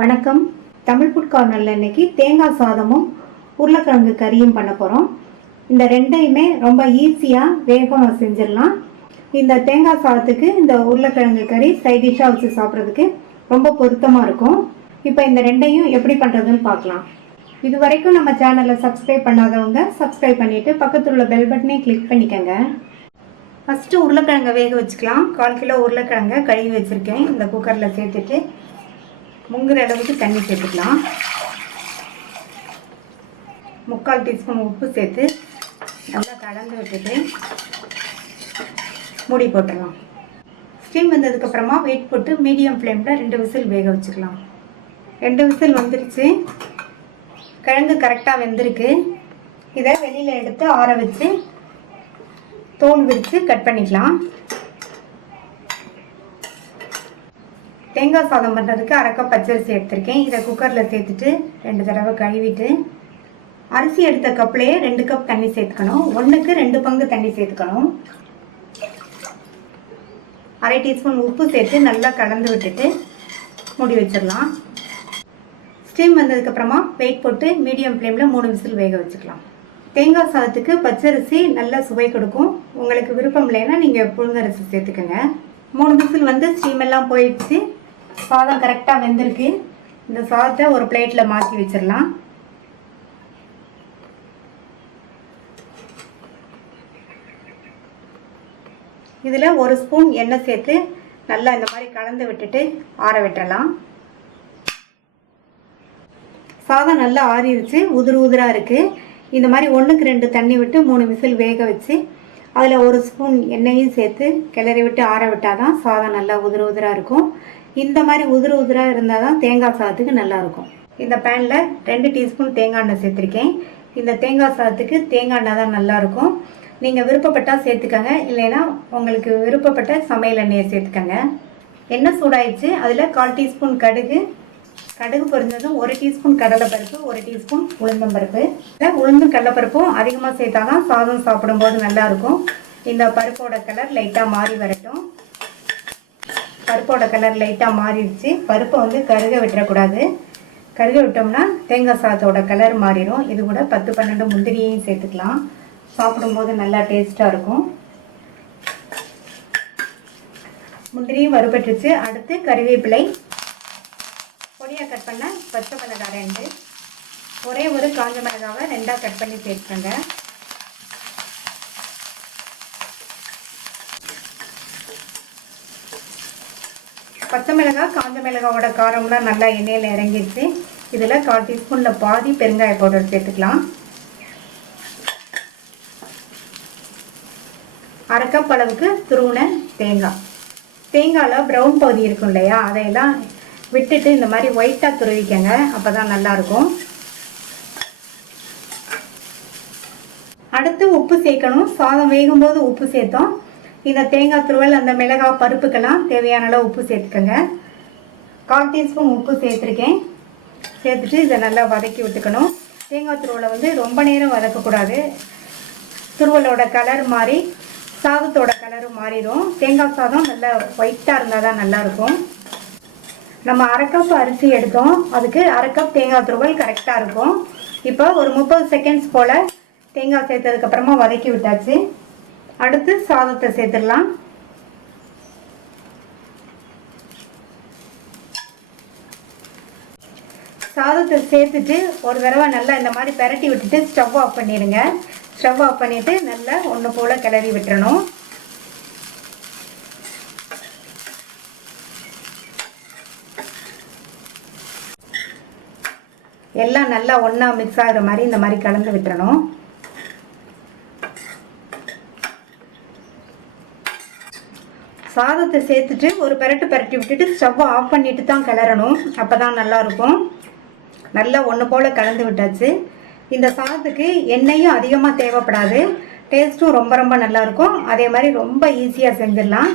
வணக்கம். தமிழ் ஃபுட் கார்னரில் இன்னைக்கு தேங்காய் சாதமும் உருளைக்கிழங்கு கறியும் பண்ண போகிறோம். இந்த ரெண்டையுமே ரொம்ப ஈஸியாக வேகமாக செஞ்சிடலாம். இந்த தேங்காய் சாதத்துக்கு இந்த உருளைக்கிழங்கு கறி சைட் டிஷ்ஷாக வச்சு சாப்பிட்றதுக்கு ரொம்ப பொருத்தமாக இருக்கும். இப்போ இந்த ரெண்டையும் எப்படி பண்ணுறதுன்னு பார்க்கலாம். இது வரைக்கும் நம்ம சேனலை சப்ஸ்கிரைப் பண்ணாதவங்க சப்ஸ்கிரைப் பண்ணிவிட்டு பக்கத்தில் உள்ள பெல் பட்டனை கிளிக் பண்ணிக்கோங்க. ஃபஸ்ட்டு உருளைக்கிழங்கை வேக வச்சுக்கலாம். 1/4 கிலோ உருளைக்கிழங்கை கழுவி வச்சுருக்கேன். இந்த குக்கரில் சேர்த்துட்டு முங்குற அளவுக்கு தண்ணி சேர்த்துக்கலாம். 3/4 டீஸ்பூன் உப்பு சேர்த்து நல்லா கலந்து விட்டுட்டு மூடி போட்டுடலாம். ஸ்டீம் வந்ததுக்கப்புறமா வெயிட் போட்டு மீடியம் ஃப்ளேமில் 2 விசில் வேக வச்சுக்கலாம். 2 விசில் வந்துருச்சு. கிழங்கு கரெக்டாக வெந்திருக்கு. இதை வெளியில் எடுத்து ஆற வச்சு தோல் விரித்து கட் பண்ணிக்கலாம். தேங்காய் சாதம் பண்ணுறதுக்கு 1/2 கப் பச்சரிசி எடுத்திருக்கேன். இதை குக்கரில் சேர்த்துட்டு 2 தடவை கழுவிட்டு அரிசி எடுத்த கப்லேயே 2 கப் தண்ணி சேர்த்துக்கணும். 1க்கு 2 பங்கு தண்ணி சேர்த்துக்கணும். 1/2 டீஸ்பூன் உப்பு சேர்த்து நல்லா கலந்து விட்டுட்டு மூடி வச்சிடலாம். ஸ்டீம் வந்ததுக்கப்புறமா வெயிட் போட்டு மீடியம் ஃப்ளேமில் 3 விசில் வேக வச்சுக்கலாம். தேங்காய் சாதத்துக்கு பச்சரிசி நல்லா சுவை கொடுக்கும். உங்களுக்கு விருப்பம் இல்லைன்னா நீங்கள் புழுங்கரிசி சேர்த்துக்கோங்க. 3 விசில் வந்து ஸ்டீம் எல்லாம் போயிடுச்சு. சாதம் கரெக்டாக வெந்திருக்கு. இந்த சாதத்தை ஒரு பிளேட்டில் மாற்றி வச்சிடலாம். இதில் 1 ஸ்பூன் எண்ணெய் சேர்த்து நல்லா இந்த மாதிரி கலந்து விட்டுட்டு ஆற விட்டுறலாம். சாதம் நல்லா ஆறிடுச்சு. உதிர் உதிராக இருக்குது. இந்த மாதிரி 1க்கு 2 தண்ணி விட்டு 3 விசில் வேக வச்சு அதில் 1 ஸ்பூன் எண்ணெயும் சேர்த்து கிளறி விட்டு ஆற விட்டால் தான் சாதம் நல்லா உதிர் உதிராக இருக்கும். இந்த மாதிரி உதிர் உதிராக இருந்தால் தான் தேங்காய் சாதத்துக்கு நல்லாயிருக்கும். இந்த பேனில் 2 டீஸ்பூன் தேங்காய் எண்ணெய் சேர்த்துருக்கேன். இந்த தேங்காய் சாதத்துக்கு தேங்காய் எண்ணெய் தான் நல்லாயிருக்கும். நீங்கள் விருப்பப்பட்டால் சேர்த்துக்கங்க, இல்லைன்னா உங்களுக்கு விருப்பப்பட்ட சமையல் எண்ணெயை சேர்த்துக்கங்க. எண்ணெய் சூடாயிடுச்சு. அதில் 1/4 டீஸ்பூன் கடுகு பொரிஞ்சதும் 1 டீஸ்பூன் கடலைப்பருப்பு, 1 டீஸ்பூன் உளுந்தம்பருப்பு. இல்லை உளுந்தும் கடலைப்பருப்பும் அதிகமாக சேர்த்தா தான் சாதம் சாப்பிடும்போது நல்லாயிருக்கும். இந்த பருப்போட கலர் லைட்டாக மாறி வரட்டும். பருப்போட கலர் லைட்டாக மாறிடுச்சு. பருப்பை வந்து கருக விட்டுறக்கூடாது. கருக விட்டோம்னா தேங்காய் சாதத்தோட கலர் மாறிடும். இது கூட 10-12 முந்திரியையும் சேர்த்துக்கலாம். சாப்பிடும்போது நல்லா டேஸ்ட்டாக இருக்கும். முந்திரியும் வறுபட்டுருச்சு. அடுத்து கறிவேப்பிலை, பொடியாக கட் பண்ண பச்சை மிளகாய் 2, ஒரே ஒரு காஞ்ச மிளகாவை 2ஆக கட் பண்ணி சேர்த்துக்கோங்க. பச்சை மிளகாய் காஞ்ச மிளகாவோட காரம்லாம் நல்லா எண்ணெயில் இறங்கிடுச்சு. இதில் 1/4 டீஸ்பூனில் பாதி பெருங்காய பவுடர் சேர்த்துக்கலாம். 1/2 கப் அளவுக்கு துருவின தேங்காயில் ப்ரௌன் பகுதி இருக்கும் இல்லையா, அதையெல்லாம் விட்டுட்டு இந்த மாதிரி ஒயிட்டாக துருவிக்கங்க. அப்போ தான் நல்லாயிருக்கும். அடுத்து உப்பு சேர்க்கணும். சாதம் வேகும்போது உப்பு சேர்த்தோம். இந்த தேங்காய் துருவல், அந்த மிளகாய் பருப்புக்கெல்லாம் தேவையான அளவு உப்பு சேர்த்துக்கோங்க. 1/4 டீஸ்பூன் உப்பு சேர்த்துருக்கேன். சேர்த்துட்டு இதை நல்லா வதக்கி விட்டுக்கணும். தேங்காய் துருவலை வந்து ரொம்ப நேரம் வதக்கக்கூடாது. துருவலோட கலர் மாறி சாதத்தோட கலரும் மாறிடும். தேங்காய் சாதம் நல்லா ஒயிட்டாக இருந்தால் தான் நல்லாயிருக்கும். நம்ம 1/2 கப் அரிசி எடுத்தோம். அதுக்கு 1/2 கப் தேங்காய் துருவல் கரெக்டாக இருக்கும். இப்போ ஒரு 30 செகண்ட்ஸ் போல் தேங்காய் சேர்த்ததுக்கப்புறமா வதக்கி விட்டாச்சு. அடுத்து சாதத்தை சேர்த்துடலாம். சாதத்தை சேர்த்துட்டு ஒரு தடவை நல்லா இந்த மாதிரி பெரட்டி விட்டுட்டு ஸ்டவ் ஆஃப் பண்ணிடுங்க. ஸ்டவ் ஆஃப் பண்ணிவிட்டு நல்லா ஒன்று போல் கிளறி விட்டுறணும். எல்லாம் நல்லா ஒன்றா மிக்ஸ் ஆகிற மாதிரி இந்த மாதிரி கலந்து விட்டுறணும். சாதத்தை சேர்த்துட்டு ஒரு பெரட்டி விட்டுட்டு ஸ்டவ் ஆஃப் பண்ணிட்டு தான் கிளறணும். அப்போ தான் நல்லாயிருக்கும். நல்லா ஒன்று போல் கலந்து விட்டாச்சு. இந்த சாதத்துக்கு எண்ணெயும் அதிகமாக தேவைப்படாது. டேஸ்ட்டும் ரொம்ப ரொம்ப நல்லாயிருக்கும். அதே மாதிரி ரொம்ப ஈஸியாக செஞ்சிடலாம்.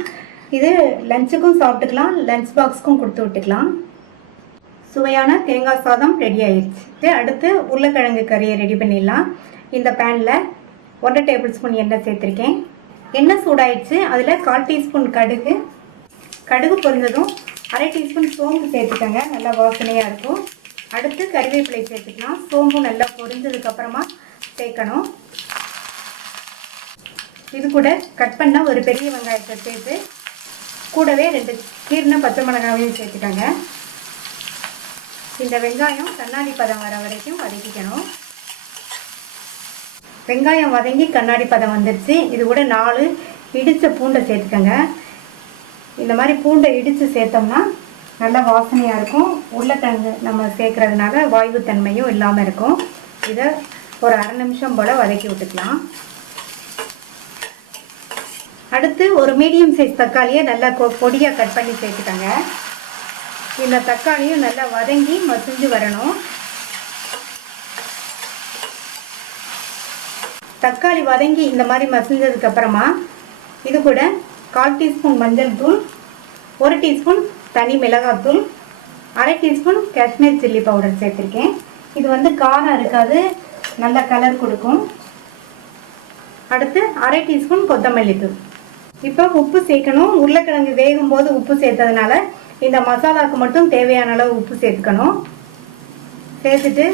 இது லஞ்சுக்கும் சாப்பிட்டுக்கலாம், லஞ்ச் பாக்ஸுக்கும் கொடுத்து விட்டுக்கலாம். சுவையான தேங்காய் சாதம் ரெடி ஆயிடுச்சு. அடுத்து உருளைக்கிழங்கு கறியை ரெடி பண்ணிடலாம். இந்த பேனில் 1 டேபிள் ஸ்பூன் எண்ணெய் சேர்த்துருக்கேன். எண்ணெய் சூடாயிடுச்சு. அதில் 1/4 டீஸ்பூன் கடுகு, கடுகு பொரிஞ்சதும் 1/2 டீஸ்பூன் சோம்பு சேர்த்துக்கோங்க, நல்லா வாசனையாக இருக்கும். அடுத்து கறிவேப்பிலை சேர்த்துக்கலாம். சோம்பு நல்லா பொரிஞ்சதுக்கப்புறமா சேர்க்கணும். இது கூட கட் பண்ண ஒரு பெரிய வெங்காயத்தை சேர்த்து கூடவே 2 கீர்ன பச்சை மிளகாவையும் சேர்த்துக்கோங்க. இந்த வெங்காயம் கண்ணாடி பதம் வர வரைக்கும் வதக்கிக்கணும். வெங்காயம் வதங்கி கண்ணாடி பதம் வந்துடுச்சு. இது கூட 4 இடித்த பூண்டை சேர்த்துக்கோங்க. இந்த மாதிரி பூண்டை இடித்து சேர்த்தோம்னா நல்லா வாசனையாக இருக்கும். உருளைக்கிழங்கு நம்ம சேர்க்கறதுனால வாய்வுத்தன்மையும் இல்லாமல் இருக்கும். இதை ஒரு 1/2 நிமிஷம் போல் வதக்கி விட்டுக்கலாம். அடுத்து ஒரு மீடியம் சைஸ் தக்காளியை நல்லா பொடியாக கட் பண்ணி சேர்த்துக்கோங்க. இந்த தக்காளியும் நல்லா வதங்கி மசிஞ்சு வரணும். தக்காளி வதங்கி இந்த மாதிரி மசிஞ்சதுக்கப்புறமா இது கூட 1/4 டீஸ்பூன் மஞ்சள் தூள், 1 டீஸ்பூன் தனி மிளகாத்தூள், 1/2 டீஸ்பூன் காஷ்மீர் சில்லி பவுடர் சேர்த்துருக்கேன். இது வந்து காரம் இருக்காது, நல்ல கலர் கொடுக்கும். அடுத்து 1/2 டீஸ்பூன் கொத்தமல்லி தூள். இப்போ உப்பு சேர்க்கணும். உருளைக்கிழங்கு வேகும் போது உப்பு சேர்த்ததுனால இந்த மசாலாவுக்கு மட்டும் தேவையான அளவு உப்பு சேர்த்துக்கணும். சேர்த்துட்டு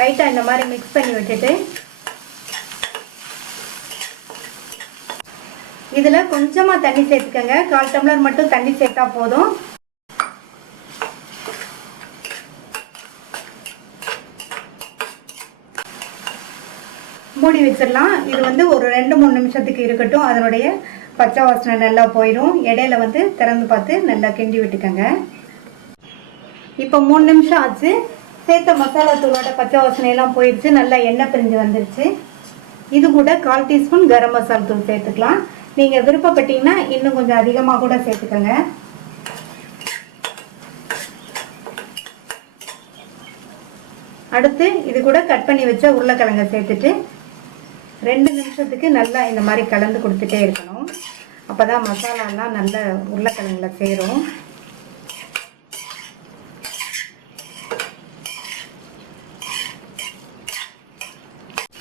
லைட்டாக இந்த மாதிரி மிக்ஸ் பண்ணி விட்டுட்டு இதில் கொஞ்சமாக தண்ணி சேர்த்துக்கோங்க. 1/4 டம்ளர் மட்டும் தண்ணி சேர்த்தா போதும். மூடி வச்சிடலாம். இது வந்து ஒரு 2-3 நிமிஷத்துக்கு இருக்கட்டும். அதனுடைய பச்சை வாசனை நல்லா போயிடும். இடையில வந்து திறந்து பார்த்து நல்லா கிண்டி விட்டுக்கோங்க. இப்போ 3 நிமிஷம் ஆச்சு. சேர்த்த மசாலா தூளோட பச்சை வாசனையெல்லாம் போயிடுச்சு. நல்லா எண்ணெய் பிரிஞ்சு வந்துடுச்சு. இது கூட 1/4 டீஸ்பூன் கரம் மசாலா தூள் சேர்த்துக்கலாம். நீங்கள் விருப்பப்பட்டீங்கன்னா இன்னும் கொஞ்சம் அதிகமாக கூட சேர்த்துக்கோங்க. அடுத்து இது கூட கட் பண்ணி வச்ச உருளைக்கிழங்கை சேர்த்துட்டு 2 நிமிஷத்துக்கு நல்லா இந்த மாதிரி கலந்து கொடுத்துட்டே இருக்கணும். அப்போ தான் மசாலாலாம் நல்ல உருளைக்கிழங்குல சேரும்.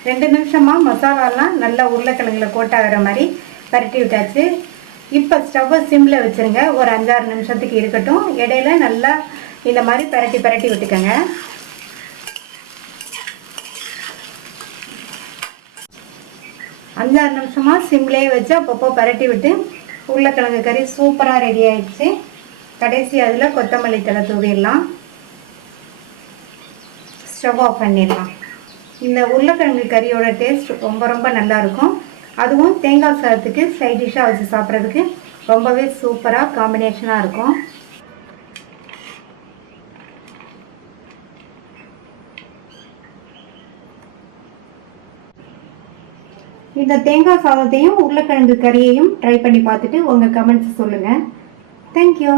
ரெண்டு நிமிஷமாக மசாலாலாம் நல்லா உருளைக்கிழங்குல கோட்டாகிற மாதிரி பரட்டி விட்டாச்சு. இப்போ ஸ்டவ்வை சிம்மில் வச்சுருங்க. ஒரு 5-6 நிமிஷத்துக்கு இருக்கட்டும். இடையில நல்லா இந்த மாதிரி பரட்டி விட்டுக்கோங்க. அஞ்சாறு நிமிஷமாக சிம்லேயே வச்சு அப்பப்போ பரட்டி விட்டு உருளைக்கிழங்கு கறி சூப்பராக ரெடி ஆயிடுச்சு. கடைசி அதில் கொத்தமல்லி தழை தூவிடலாம். ஸ்டவ் ஆஃப் பண்ணிடலாம். இந்த உருளைக்கிழங்கு கறியோட டேஸ்ட் ரொம்ப நல்லாயிருக்கும். அதுவும் தேங்காய் சாதத்துக்கு சைட் டிஷ்ஷாக வச்சு சாப்பிட்றதுக்கு ரொம்பவே சூப்பராக காம்பினேஷனாக இருக்கும். இந்த தேங்காய் சாதத்தையும் உருளைக்கிழங்கு கறியையும் ட்ரை பண்ணி பார்த்துட்டு உங்கள் கமெண்ட்ஸ் சொல்லுங்கள். தேங்க்யூ.